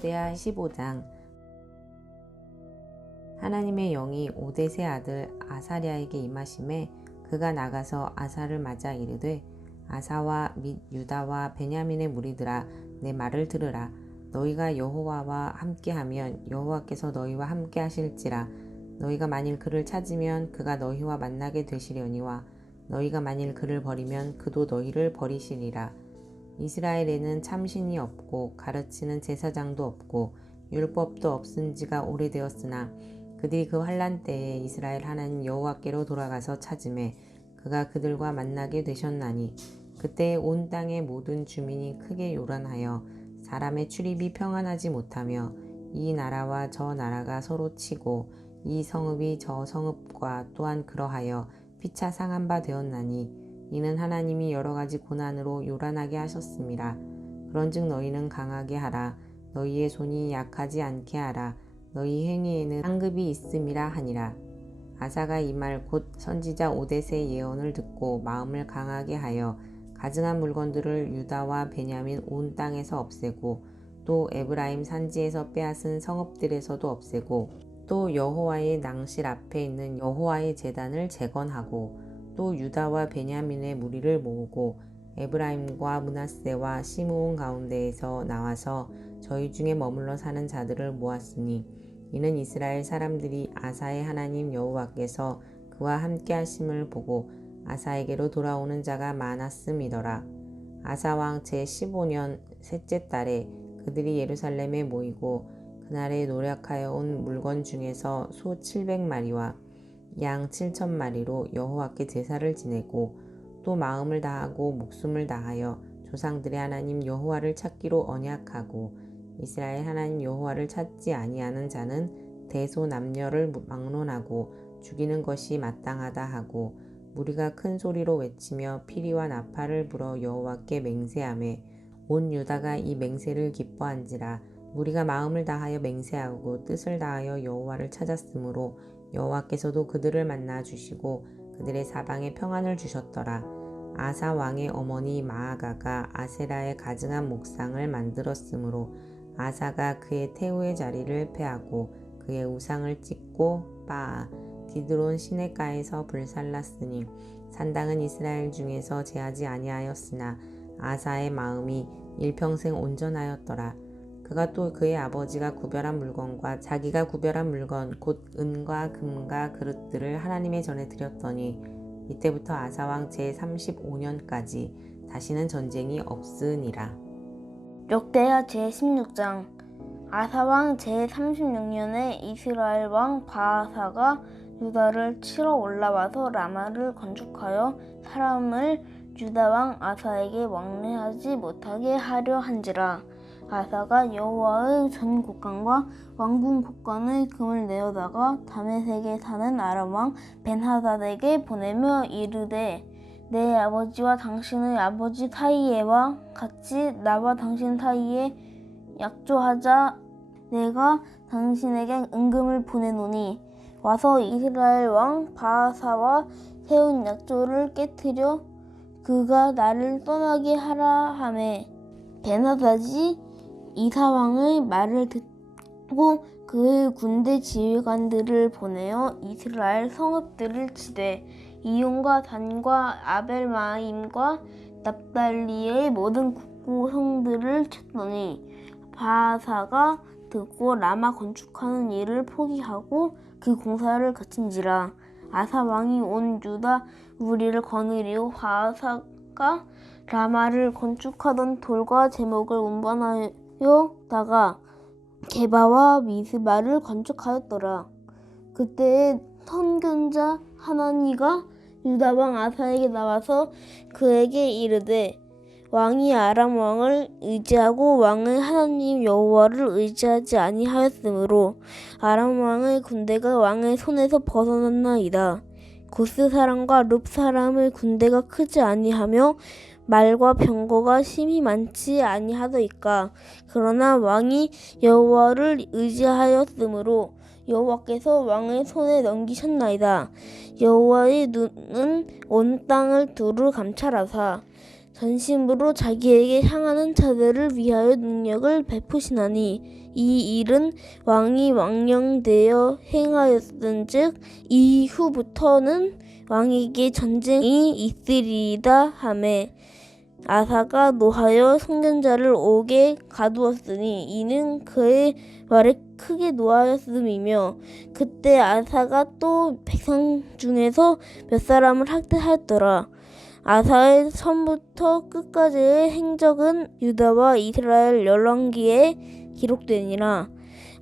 호세아 15장. 하나님의 영이 오뎃의 아들 아사랴에게 임하심에 그가 나가서 아사를 맞아 이르되, 아사와 및 유다와 베냐민의 무리들아, 내 말을 들으라. 너희가 여호와와 함께하면 여호와께서 너희와 함께 하실지라. 너희가 만일 그를 찾으면 그가 너희와 만나게 되시려니와 너희가 만일 그를 버리면 그도 너희를 버리시리라. 이스라엘에는 참신이 없고 가르치는 제사장도 없고 율법도 없은 지가 오래되었으나 그들이 그 환난 때에 이스라엘 하나님 여호와께로 돌아가서 찾음에 그가 그들과 만나게 되셨나니, 그때 온 땅의 모든 주민이 크게 요란하여 사람의 출입이 평안하지 못하며 이 나라와 저 나라가 서로 치고 이 성읍이 저 성읍과 또한 그러하여 피차 상한 바 되었나니, 이는 하나님이 여러 가지 고난으로 요란하게 하셨음이라. 그런즉 너희는 강하게 하라. 너희의 손이 약하지 않게 하라. 너희 행위에는 상급이 있음이라 하니라. 아사가 이 말 곧 선지자 오뎃의 예언을 듣고 마음을 강하게 하여 가증한 물건들을 유다와 베냐민 온 땅에서 없애고, 또 에브라임 산지에서 빼앗은 성읍들에서도 없애고, 또 여호와의 낭실 앞에 있는 여호와의 제단을 재건하고, 또 유다와 베냐민의 무리를 모으고 에브라임과 므낫세와 시므온 가운데에서 나와서 저희 중에 머물러 사는 자들을 모았으니, 이는 이스라엘 사람들이 아사의 하나님 여호와께서 그와 함께 하심을 보고 아사에게로 돌아오는 자가 많았음이더라. 아사 왕 제15년 셋째 달에 그들이 예루살렘에 모이고 그날에 노력하여 온 물건 중에서 소 700마리와 양 7,000마리로 여호와께 제사를 지내고, 또 마음을 다하고 목숨을 다하여 조상들의 하나님 여호와를 찾기로 언약하고, 이스라엘 하나님 여호와를 찾지 아니하는 자는 대소남녀를 막론하고 죽이는 것이 마땅하다 하고, 무리가 큰 소리로 외치며 피리와 나팔을 불어 여호와께 맹세하매 온 유다가 이 맹세를 기뻐한지라. 무리가 마음을 다하여 맹세하고 뜻을 다하여 여호와를 찾았으므로 여호와께서도 그들을 만나 주시고 그들의 사방에 평안을 주셨더라. 아사 왕의 어머니 마아가가 아세라의 가증한 목상을 만들었으므로 아사가 그의 태우의 자리를 폐하고 그의 우상을 찢고 빻아 디드론 시내가에서 불살랐으니, 산당은 이스라엘 중에서 제하지 아니하였으나 아사의 마음이 일평생 온전하였더라. 그가 또 그의 아버지가 구별한 물건과 자기가 구별한 물건 곧 은과 금과 그릇들을 하나님의 전에 드렸더니, 이때부터 아사왕 제35년까지 다시는 전쟁이 없으니라. 역대하 제16장. 아사왕 제36년에 이스라엘 왕 바아사가 유다를 치러 올라와서 라마를 건축하여 사람을 유다왕 아사에게 왕래하지 못하게 하려 한지라. 아사가 여호와의 전 곡간과 왕궁 곡간의 금을 내어다가 다메섹에 사는 아람 왕 벤하닷에게 보내며 이르되, 내 아버지와 당신의 아버지 사이에와 같이 나와 당신 사이에 약조하자. 내가 당신에게 은금을 보내노니 와서 이스라엘 왕 바아사와 세운 약조를 깨뜨려 그가 나를 떠나게 하라 하매, 벤하닷이 이사왕의 말을 듣고 그의 군대 지휘관들을 보내어 이스라엘 성읍들을 치되 이온과 단과 아벨마임과 납달리의 모든 국구성들을 쳤더니, 바아사가 듣고 라마 건축하는 일을 포기하고 그 공사를 그친지라. 아사 왕이 온 유다 무리를 거느리고 바아사가 라마를 건축하던 돌과 제목을 운반하여다가 게바와 미스바를 건축하였더라. 그때에 선견자 하나니가 유다 왕 아사에게 나와서 그에게 이르되, 왕이 아람 왕을 의지하고 왕의 하나님 여호와를 의지하지 아니하였으므로 아람 왕의 군대가 왕의 손에서 벗어났나이다. 고스 사람과 룹 사람의 군대가 크지 아니하며 말과 병거가 심히 많지 아니하더이까. 그러나 왕이 여호와를 의지하였으므로 여호와께서 왕의 손에 넘기셨나이다. 여호와의 눈은 온 땅을 두루 감찰하사 전심으로 자기에게 향하는 자들을 위하여 능력을 베푸시나니 이 일은 왕이 왕령되어 행하였은즉 이후부터는 왕에게 전쟁이 있으리이다 하매 아사가 노하여 선견자를 옥에 가두었으니 이는 그의 말에 크게 노하였음이며 그때 아사가 또 백성 중에서 몇 사람을 학대하였더라. 아사의 처음부터 끝까지의 행적은 유다와 이스라엘 열왕기에 기록되니라.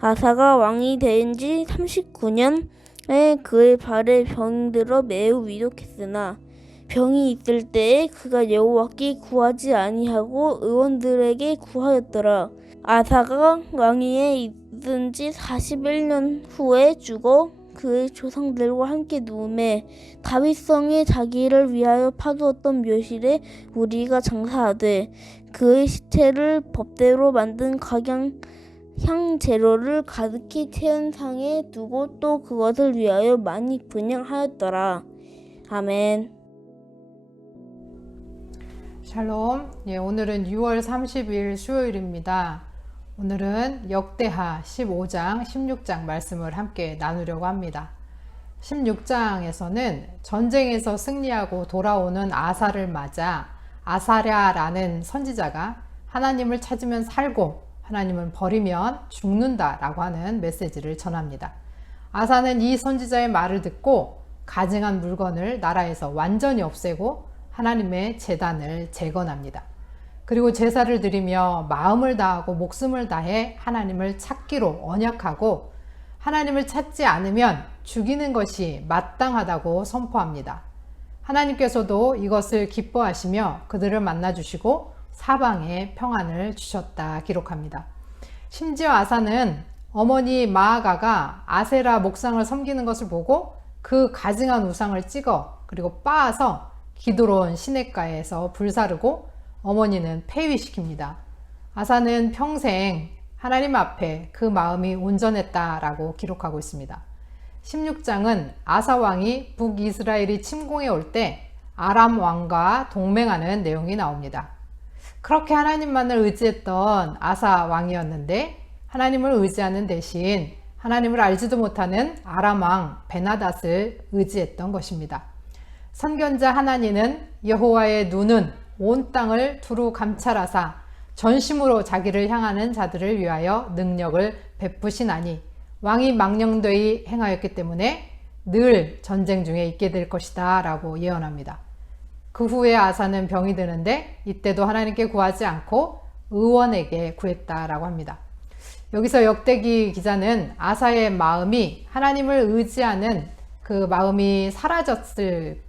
아사가 왕이 된 지 39년에 그의 발에 병이 들어 매우 위독했으나 병이 있을 때에 그가 여호와께 구하지 아니하고 의원들에게 구하였더라. 아사가 왕위에 있은 지 41년 후에 죽어 그의 조상들과 함께 누움에 다윗성에 자기를 위하여 파두었던 묘실에 우리가 장사하되 그의 시체를 법대로 만든 각양 재료를 가득히 태운 상에 두고 또 그것을 위하여 많이 분향하였더라. 아멘. 샬롬. 오늘은 6월 30일 수요일입니다. 오늘은 역대하 15장, 16장 말씀을 함께 나누려고 합니다. 16장에서는 전쟁에서 승리하고 돌아오는 아사를 맞아 아사랴라는 선지자가 하나님을 찾으면 살고 하나님을 버리면 죽는다라고 하는 메시지를 전합니다. 아사는 이 선지자의 말을 듣고 가증한 물건을 나라에서 완전히 없애고 하나님의 제단을 재건합니다. 그리고 제사를 드리며 마음을 다하고 목숨을 다해 하나님을 찾기로 언약하고 하나님을 찾지 않으면 죽이는 것이 마땅하다고 선포합니다. 하나님께서도 이것을 기뻐하시며 그들을 만나주시고 사방에 평안을 주셨다 기록합니다. 심지어 아사는 어머니 마아가가 아세라 목상을 섬기는 것을 보고 그 가증한 우상을 찍어 그리고 빻아서 기드론 시냇가에서 불사르고 어머니는 폐위시킵니다. 아사는 평생 하나님 앞에 그 마음이 온전했다라고 기록하고 있습니다. 16장은 아사 왕이 북이스라엘이 침공해 올 때 아람 왕과 동맹하는 내용이 나옵니다. 그렇게 하나님만을 의지했던 아사 왕이었는데 하나님을 의지하는 대신 하나님을 알지도 못하는 아람 왕 베나닷을 의지했던 것입니다. 선견자 하나니는 여호와의 눈은 온 땅을 두루 감찰하사 전심으로 자기를 향하는 자들을 위하여 능력을 베푸시나니 왕이 망령되이 행하였기 때문에 늘 전쟁 중에 있게 될 것이다 라고 예언합니다. 그 후에 아사는 병이 드는데 이때도 하나님께 구하지 않고 의원에게 구했다라고 합니다. 여기서 역대기 기자는 아사의 마음이 하나님을 의지하는 그 마음이 사라졌을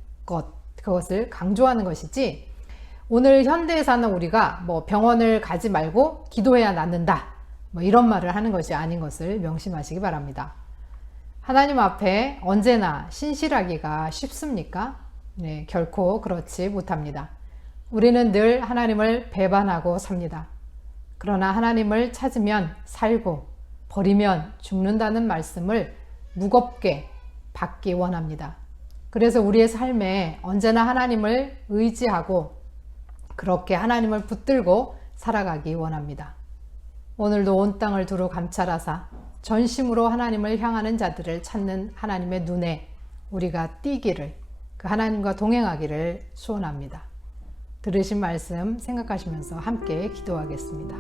그것을 강조하는 것이지 오늘 현대에 사는 우리가 병원을 가지 말고 기도해야 낫는다 이런 말을 하는 것이 아닌 것을 명심하시기 바랍니다. 하나님 앞에 언제나 신실하기가 쉽습니까? 네, 결코 그렇지 못합니다. 우리는 늘 하나님을 배반하고 삽니다. 그러나 하나님을 찾으면 살고 버리면 죽는다는 말씀을 무겁게 받기 원합니다. 그래서 우리의 삶에 언제나 하나님을 의지하고 그렇게 하나님을 붙들고 살아가기 원합니다. 오늘도 온 땅을 두루 감찰하사 전심으로 하나님을 향하는 자들을 찾는 하나님의 눈에 우리가 띄기를, 그 하나님과 동행하기를 소원합니다. 들으신 말씀 생각하시면서 함께 기도하겠습니다.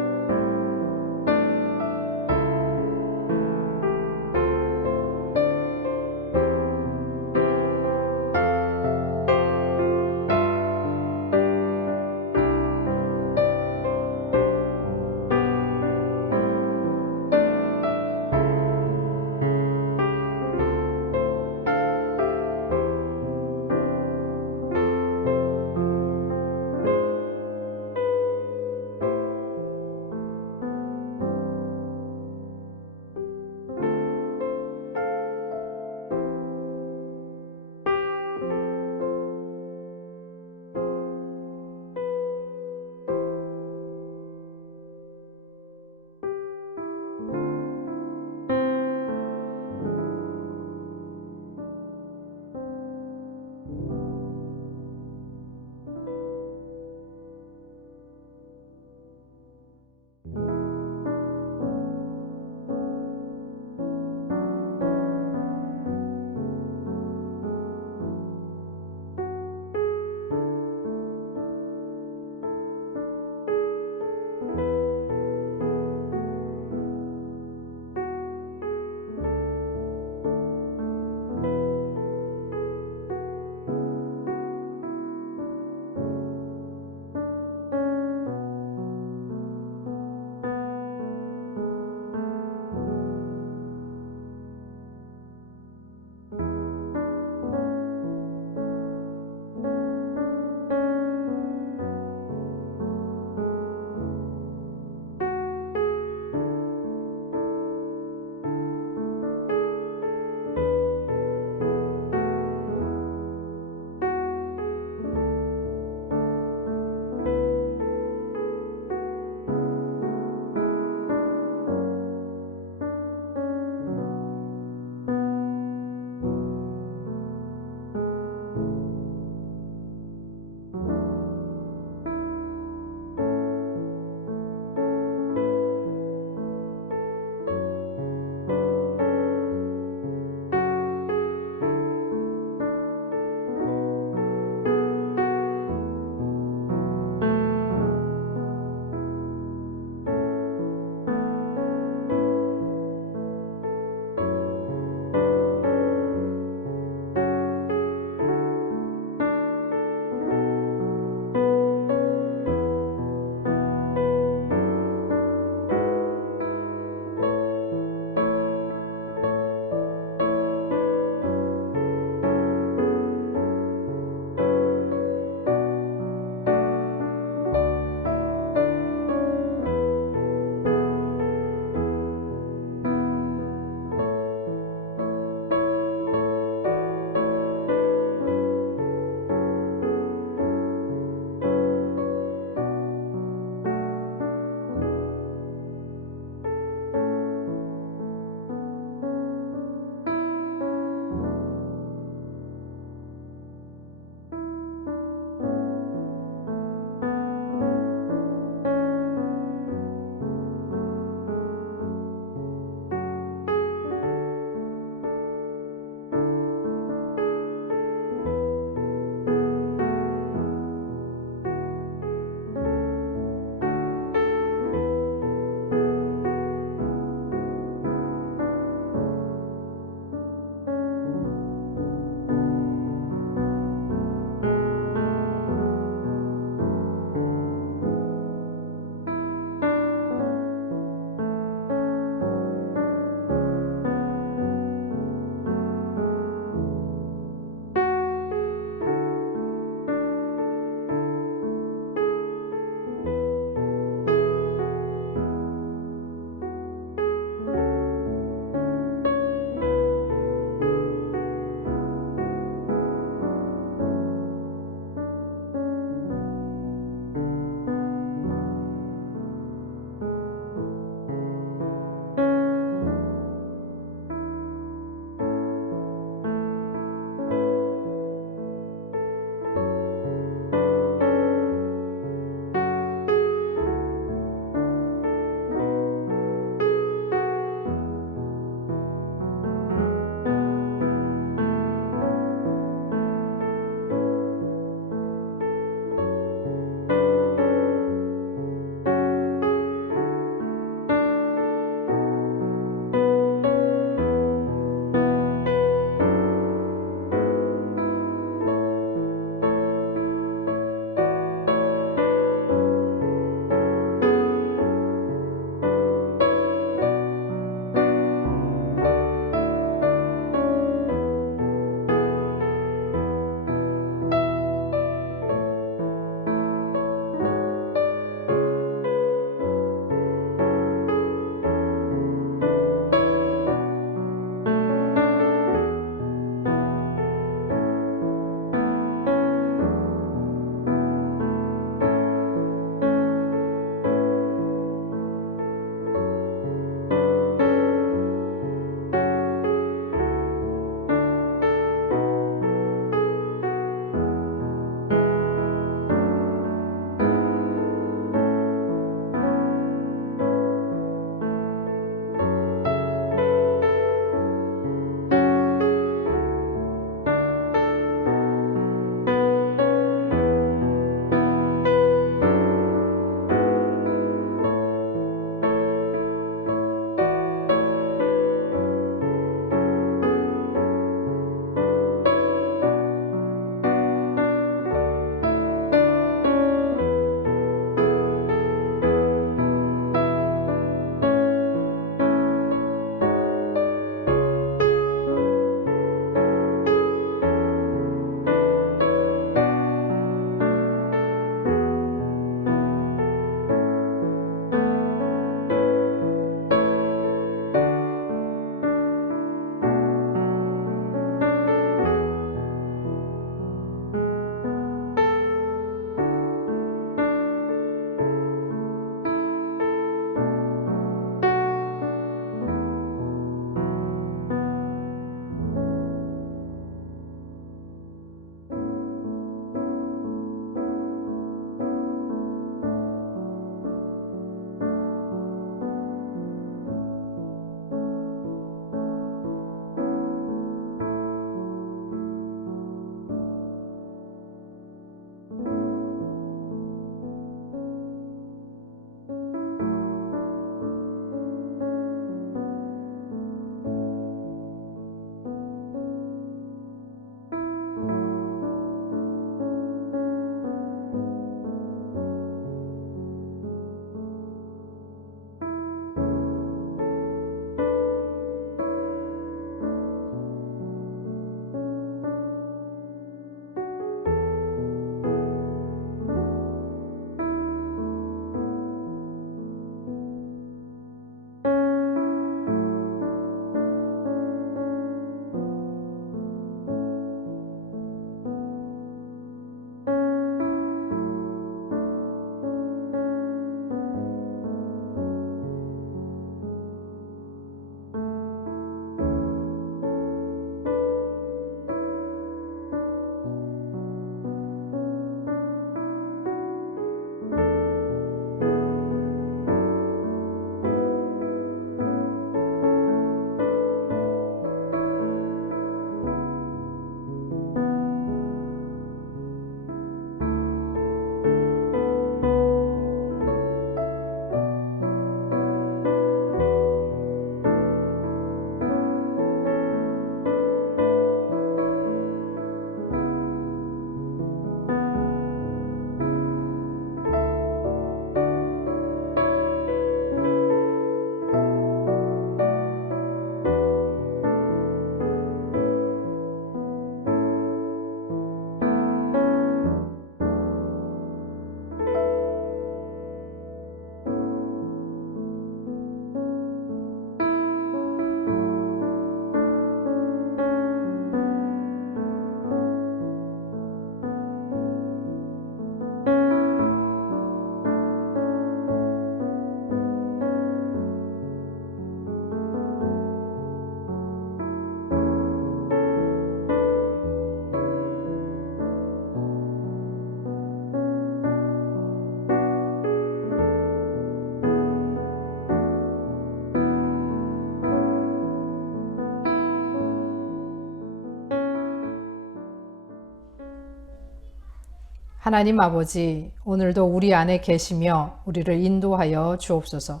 하나님 아버지, 오늘도 우리 안에 계시며 우리를 인도하여 주옵소서.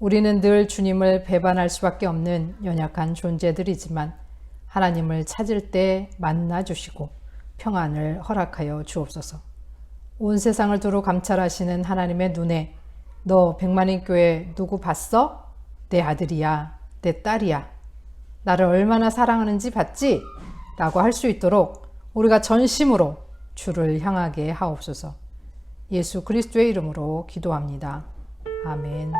우리는 늘 주님을 배반할 수밖에 없는 연약한 존재들이지만 하나님을 찾을 때 만나 주시고 평안을 허락하여 주옵소서. 온 세상을 두루 감찰하시는 하나님의 눈에 너 백만인 교회 누구 봤어? 내 아들이야, 내 딸이야. 나를 얼마나 사랑하는지 봤지? 라고 할 수 있도록 우리가 전심으로 주를 향하게 하옵소서. 예수 그리스도의 이름으로 기도합니다. 아멘.